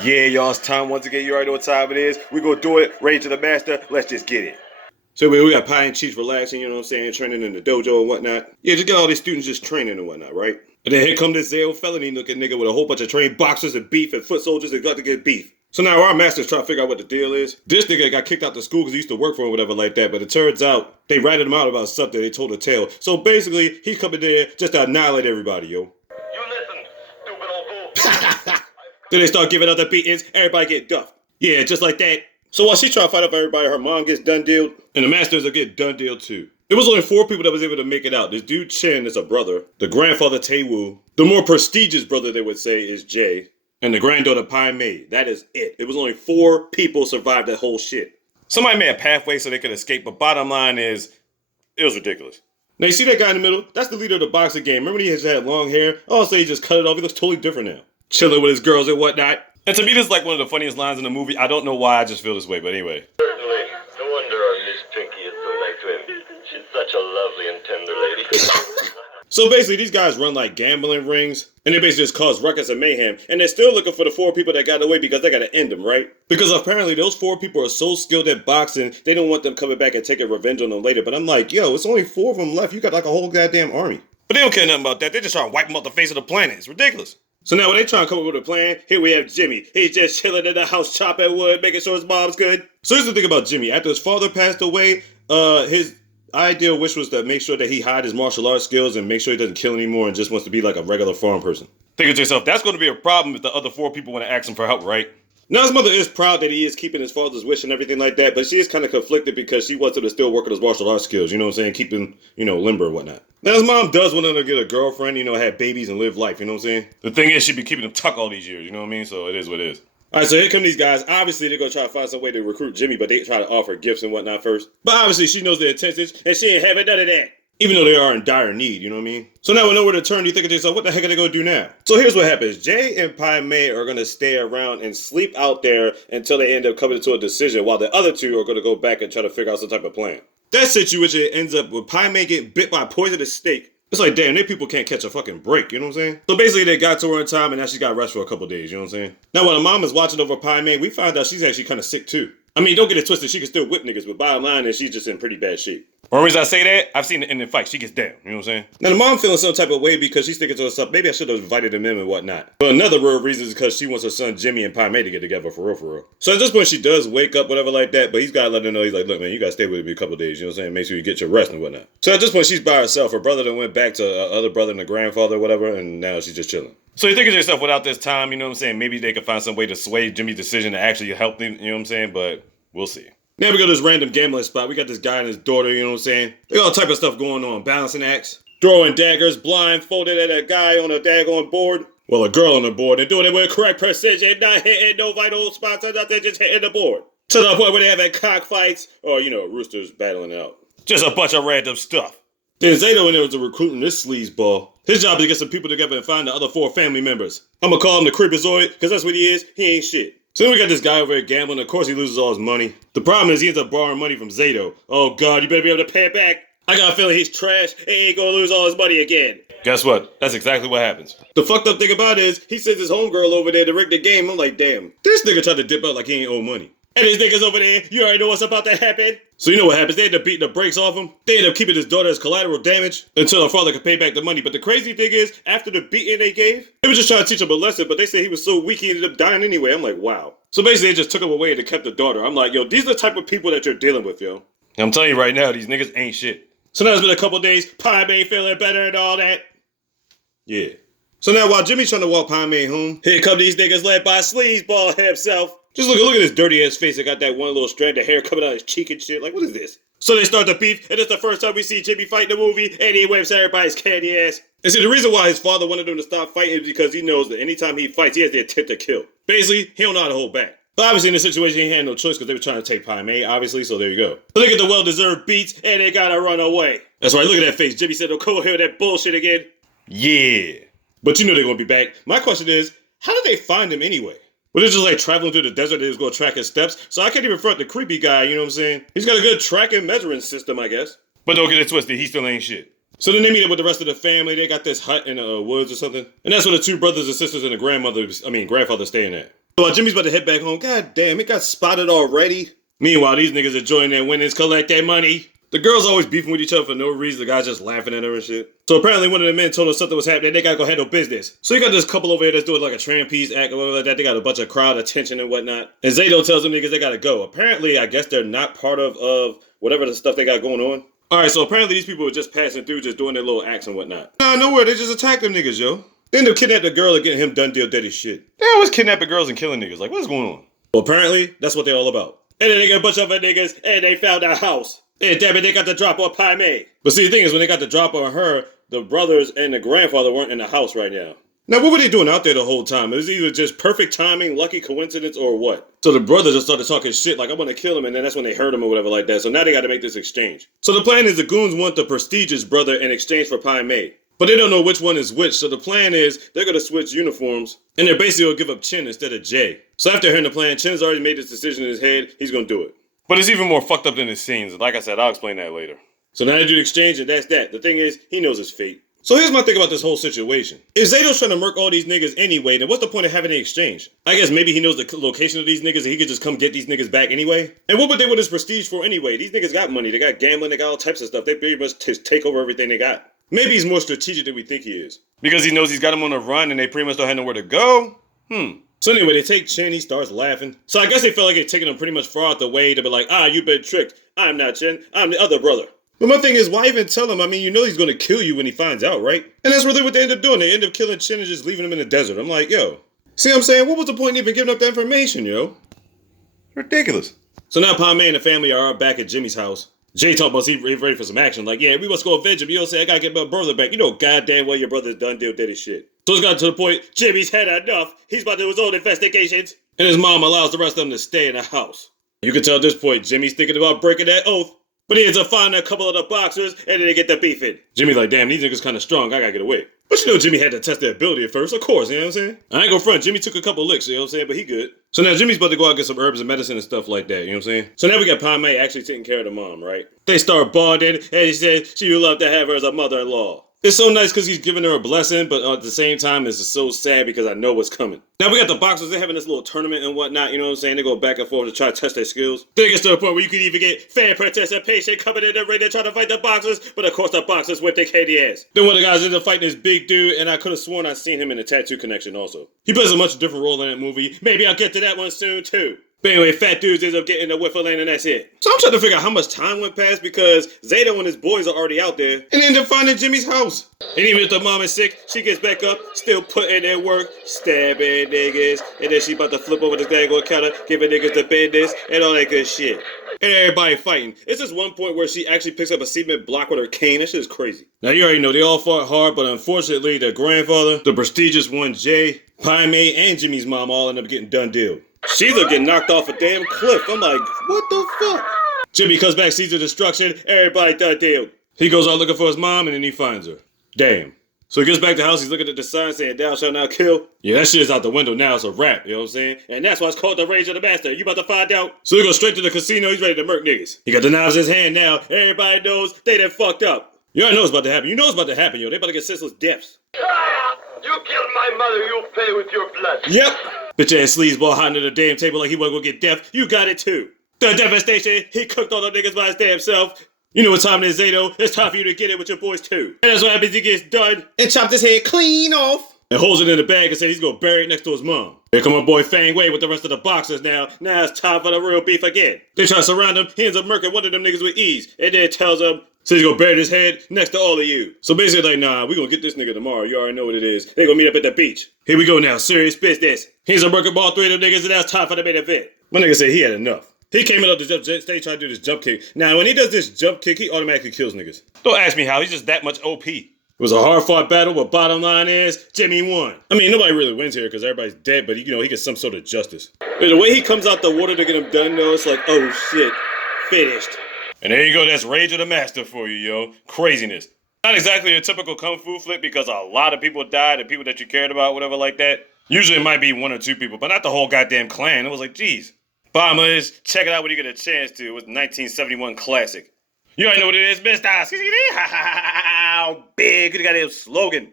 Yeah, y'all, it's time once again. You already know what time it is. We gonna do it. Rage to the master. Let's just get it. So we got Pie and Cheeks relaxing, you know what I'm saying, training in the dojo and whatnot. Yeah, just get all these students just training and whatnot, right? And then here come this Zale felony looking nigga with a whole bunch of trained boxers and beef and foot soldiers that got to get beef. So now our master's trying to figure out what the deal is. This nigga got kicked out the school because he used to work for him or whatever like that, but it turns out they ratted him out about something. They told a tale. So basically, he's coming there just to annihilate everybody, yo. You listen, stupid old fool. Then they start giving out the beatings, everybody get duffed. Yeah, just like that. So while she trying to fight up everybody, her mom gets done dealed, and the masters will get done dealed too. There was only 4 people that was able to make it out. This dude Chen is a brother. The grandfather Taewoo. The more prestigious brother they would say is Jay. And the granddaughter Pai Mei. That is it. It was only 4 people survived that whole shit. Somebody made a pathway so they could escape, but bottom line is, it was ridiculous. Now you see that guy in the middle? That's the leader of the boxing game. Remember when he had long hair? Oh, so he just cut it off. He looks totally different now. Chilling with his girls and whatnot. And to me, this is like one of the funniest lines in the movie. I don't know why, I just feel this way, but anyway. Certainly. No wonder our Miss Pinky is so nice to him. She's such a lovely and tender lady. So basically, these guys run like gambling rings, and they basically just cause ruckus and mayhem, and they're still looking for the 4 people that got away because they gotta end them, right? Because apparently those 4 people are so skilled at boxing, they don't want them coming back and taking revenge on them later. But I'm like, yo, it's only 4 of them left. You got like a whole goddamn army. But they don't care nothing about that. They're just trying to wipe them off the face of the planet. It's ridiculous. So now when they try to come up with a plan, here we have Jimmy. He's just chilling in the house chopping wood, making sure his mom's good. So here's the thing about Jimmy. After his father passed away, his ideal wish was to make sure that he hide his martial arts skills and make sure he doesn't kill anymore and just wants to be like a regular farm person. Think to yourself, that's going to be a problem if the other 4 people want to ask him for help, right? Now his mother is proud that he is keeping his father's wish and everything like that, but she is kind of conflicted because she wants him to still work on his martial arts skills, you know what I'm saying? Keep him, limber and whatnot. Now his mom does want him to get a girlfriend, have babies and live life, you know what I'm saying? The thing is, she'd be keeping him tucked all these years, you know what I mean? So it is what it is. Alright, so here come these guys. Obviously, they're going to try to find some way to recruit Jimmy, but they try to offer gifts and whatnot first. But obviously, she knows their intentions, and she ain't having none of that. Even though they are in dire need, you know what I mean? So now with nowhere to turn, you think to yourself, what the heck are they going to do now? So here's what happens. Jay and Pai Mei are going to stay around and sleep out there until they end up coming to a decision, while the other 2 are going to go back and try to figure out some type of plan. That situation ends up with Pai Mei getting bit by a poisonous snake. It's like, damn, they people can't catch a fucking break, you know what I'm saying? So basically, they got to her in time, and now she's got rest for a couple days, you know what I'm saying? Now, while the mom is watching over Pai Mei, we find out she's actually kind of sick, too. I mean, don't get it twisted, she can still whip niggas, but bottom line is she's just in pretty bad shape. One reason I say that, I've seen it in the fight, she gets down, you know what I'm saying? Now, the mom feeling some type of way because she's thinking to herself, maybe I should have invited him in and whatnot. But another real reason is because she wants her son Jimmy and Pai Mei to get together for real, for real. So at this point, she does wake up, whatever like that, but he's got to let her know, he's like, look, man, you got to stay with me a couple of days, you know what I'm saying? Make sure you get your rest and whatnot. So at this point, she's by herself. Her brother then went back to other brother and the grandfather, whatever, and now she's just chilling. So you're thinking to yourself, without this time, you know what I'm saying, maybe they could find some way to sway Jimmy's decision to actually help him, you know what I'm saying? But we'll see. Now we go to this random gambling spot. We got this guy and his daughter, you know what I'm saying? They got all type of stuff going on. Balancing acts, throwing daggers, blindfolded at a guy on a daggone board. Well, a girl on the board. They're doing it with correct precision, not hitting no vital spots or nothing, just hitting the board. To the point where they having cockfights or, roosters battling it out. Just a bunch of random stuff. Then Zato in there was recruiting this sleazeball. His job is to get some people together and find the other 4 family members. I'm gonna call him the Creepazoid, because that's what he is. He ain't shit. So then we got this guy over here gambling. Of course he loses all his money. The problem is he ends up borrowing money from Zato. Oh God, you better be able to pay it back. I got a feeling he's trash and he ain't gonna lose all his money again. Guess what? That's exactly what happens. The fucked up thing about it is, he sends his homegirl over there to rig the game. I'm like, damn, this nigga tried to dip out like he ain't owe money. And these niggas over there, you already know what's about to happen. So you know what happens? They end up beating the brakes off him. They end up keeping his daughter as collateral damage until her father could pay back the money. But the crazy thing is, after the beating they gave, they were just trying to teach him a lesson, but they said he was so weak he ended up dying anyway. I'm like, wow. So basically they just took him away and they kept the daughter. I'm like, yo, these are the type of people that you're dealing with, yo. I'm telling you right now, these niggas ain't shit. So now it's been a couple days, Pai Mei feeling better and all that. Yeah. So now while Jimmy's trying to walk Pai Mei home, here come these niggas led by Sleazeball himself. Just look at his dirty ass face. They got that one little strand of hair coming out his cheek and shit. Like, what is this? So they start the beef, and it's the first time we see Jimmy fight in the movie, and he whips everybody's candy ass. And see, the reason why his father wanted him to stop fighting is because he knows that anytime he fights, he has the intent to kill. Basically, he don't know how to hold back. But obviously in this situation, he had no choice because they were trying to take Pai Mei, obviously, so there you go. But look at the well-deserved beats, and they gotta run away. That's right, look at that face. Jimmy said, don't come here with that bullshit again. Yeah. But you know they're gonna be back. My question is, how did they find him anyway? Were they just like traveling through the desert, they was gonna track his steps? So I can't even front the creepy guy, you know what I'm saying? He's got a good tracking measuring system, I guess. But don't get it twisted, he still ain't shit. So then they meet up with the rest of the family. They got this hut in the woods or something. And that's where the 2 brothers and sisters and the grandfather staying at. While Jimmy's about to head back home, god damn, it got spotted already. Meanwhile, these niggas enjoying their winnings, collect their money. The girls always beefing with each other for no reason. The guy's just laughing at her and shit. So apparently one of the men told her something was happening. They gotta go handle business. So you got this couple over here that's doing like a trapeze act or whatever like that. They got a bunch of crowd attention and whatnot. And Zato tells them niggas they gotta go. Apparently, I guess they're not part of whatever the stuff they got going on. Alright, so apparently these people were just passing through, just doing their little acts and whatnot. Nah, nowhere. They just attacked them niggas, yo. They end up kidnapping the girl and getting him done deal daddy shit. They always kidnapping girls and killing niggas. Like, what's going on? Well, apparently, that's what they're all about. And then they got a bunch of other niggas, and they found a house. And damn it, they got the drop on Pai Mei. But see, the thing is, when they got the drop on her, the brothers and the grandfather weren't in the house right now. Now, what were they doing out there the whole time? It was either just perfect timing, lucky coincidence, or what? So the brothers just started talking shit like, I want to kill him, and then that's when they hurt him or whatever like that. So now they got to make this exchange. So the plan is the goons want the prestigious brother in exchange for Pai Mei. But they don't know which one is which, so the plan is they're going to switch uniforms, and they're basically going to give up Chin instead of Jay. So after hearing the plan, Chin's already made this decision in his head, he's going to do it. But it's even more fucked up than it seems, and like I said, I'll explain that later. So now they do the exchange, and that's that. The thing is, he knows his fate. So here's my thing about this whole situation. If Zato's trying to murk all these niggas anyway, then what's the point of having the exchange? I guess maybe he knows the location of these niggas and he could just come get these niggas back anyway. And what would they want his prestige for anyway? These niggas got money, they got gambling, they got all types of stuff. They pretty much take over everything they got. Maybe he's more strategic than we think he is. Because he knows he's got them on the run and they pretty much don't have nowhere to go? So anyway, they take Chin, he starts laughing. So I guess they felt like they're taking him pretty much far out the way to be like, you've been tricked. I'm not Chin, I'm the other brother. But my thing is, why even tell him? I mean, you know he's going to kill you when he finds out, right? And that's really what they end up doing. They end up killing Chin and just leaving him in the desert. I'm like, yo, see what I'm saying? What was the point in even giving up that information, yo? Ridiculous. So now Pai Mei and the family are back at Jimmy's house. Jay talking about he's ready for some action. Like, yeah, we must go avenge him. You know what I'm saying? I gotta get my brother back. You know goddamn well your brother's done deal did his shit. So it's gotten to the point, Jimmy's had enough. He's about to do his own investigations. And his mom allows the rest of them to stay in the house. You can tell at this point, Jimmy's thinking about breaking that oath. But he ends up finding a couple of the boxers, and then they get the beefing. Jimmy's like, damn, these niggas kind of strong. I gotta get away. But you know Jimmy had to test their ability at first, of course, you know what I'm saying? I ain't gonna front, Jimmy took a couple licks, you know what I'm saying? But he good. So now Jimmy's about to go out and get some herbs and medicine and stuff like that, you know what I'm saying? So now we got Pai Mei actually taking care of the mom, right? They start bonding, and he said she would love to have her as a mother-in-law. It's so nice because he's giving her a blessing, but at the same time, it's just so sad because I know what's coming. Now we got the boxers, they're having this little tournament and whatnot, you know what I'm saying? They go back and forth to try to test their skills. Then it gets to the point where you can even get fan participation coming in the ring to try to fight the boxers, but of course the boxers whip their candy ass. Then one of the guys ends up fighting this big dude, and I could have sworn I'd seen him in the Tattoo Connection also. He plays a much different role in that movie. Maybe I'll get to that one soon too. But anyway, fat dudes ends up getting the whiffle lane and that's it. So I'm trying to figure out how much time went past because Zato and his boys are already out there and end up finding Jimmy's house. And even if the mom is sick, she gets back up, still putting in work, stabbing niggas, and then she about to flip over this guy on counter, giving niggas the business and all that good shit. And everybody fighting. It's just one point where she actually picks up a cement block with her cane. That shit is crazy. Now you already know they all fought hard, but unfortunately the grandfather, the prestigious one Jay, Pai Mei, and Jimmy's mom all end up getting done deal. She's getting knocked off a damn cliff. I'm like, what the fuck? Jimmy comes back, sees the destruction, everybody done deal. He goes out looking for his mom and then he finds her. Damn. So he gets back to the house, he's looking at the sign saying, thou shalt not kill. Yeah, that shit is out the window now, it's a wrap, you know what I'm saying? And that's why it's called the Rage of the Master. You about to find out? So he goes straight to the casino, he's ready to murk niggas. He got the knives in his hand now, everybody knows they done fucked up. You already know what's about to happen. You know what's about to happen, yo. They about to get senseless deaths. You killed my mother, you pay with your blood. Yep. Bitch ass sleazeball hiding under the damn table like he wasn't gonna get death. You got it too. The devastation, he cooked all the niggas by his damn self. You know what time it is, Zato. It's time for you to get it with your boys too. And that's what happens, he gets done and chopped his head clean off. And holds it in the bag and says he's gonna bury it next to his mom. Here come my boy Fang Wei with the rest of the boxers now. Now it's time for the real beef again. They try to surround him, he ends up murking one of them niggas with ease. And then tells him, says he's gonna bury his head next to all of you. So basically like, nah, we gonna get this nigga tomorrow. You already know what it is. They gonna meet up at the beach. Here we go now, serious business. He's a murking ball, 3 of them niggas, and now it's time for the main event. My nigga said he had enough. He came in up the stage trying to do this jump kick. Now, when he does this jump kick, he automatically kills niggas. Don't ask me how, he's just that much OP. It was a hard-fought battle, but bottom line is, Jimmy won. I mean, nobody really wins here because everybody's dead, but you know, he gets some sort of justice. But the way he comes out the water to get him done, though, it's like, oh shit, finished. And there you go, that's Rage of the Master for you, yo. Craziness. Not exactly a typical Kung Fu flick because a lot of people died and people that you cared about, whatever like that. Usually it might be 1 or 2 people, but not the whole goddamn clan. It was like, geez. Bottom is, check it out when you get a chance to. It was 1971 classic. You already know what it is, Mr. Big, goddamn slogan.